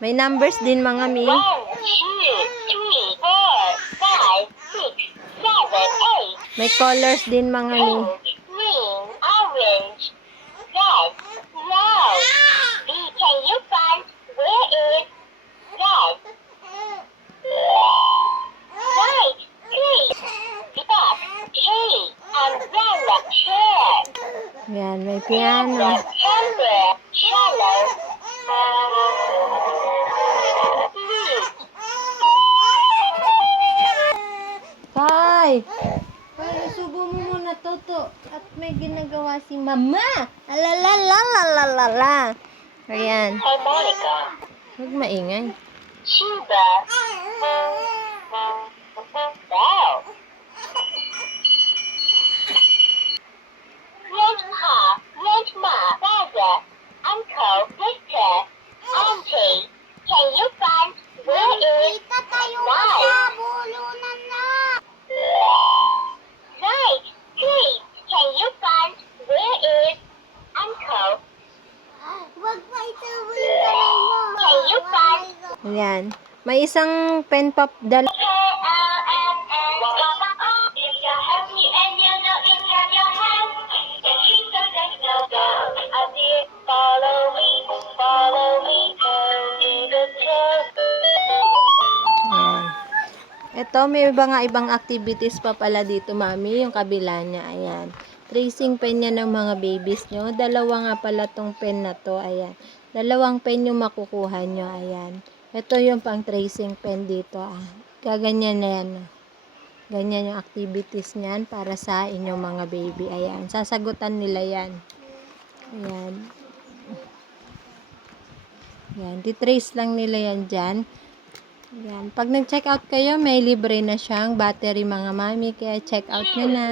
May numbers din mga mi. 1, 2, 3, 4, 5, 6, 7, 8. May colors din mga mi. Pink, green, orange, red, yellow. B, can you find where is red? Right, green, black, tree, umbrella, chair. Yan, may piano. Hammer, cello, flute. Tay! Tay, isubo mo muna, Toto. At may ginagawa si Mama. Alalalalalalalala. Ayan. Harmonica, Huwag maingay. tuba, bell. Grandpa, Grandma, Father, Uncle, Victor, Auntie, can you find where is right? Right, please, can you find where is Uncle? Can you find Ayan. May isang pen pop dala. If you're happy and you know it's in your hand, then keep the faith, no doubt. I see it, follow me, to the top. Ayan. Ito, may ibang activities pa pala dito, Mami. Yung kabila niya. Ayan. Tracing pen niya ng mga babies nyo. Dalawa nga pala tong pen na to. Ayan. Dalawang pen yung makukuha nyo. Ayan. Ito yung pang tracing pen dito. Gaganyan na yan. Ganyan yung activities niyan para sa inyong mga baby. Ayan. Sasagutan nila yan. Ayan. Ayan. Titrace lang nila yan dyan. Ayan. Pag nag-check out kayo, may libre na siyang battery mga mami. Kaya check out nyo na.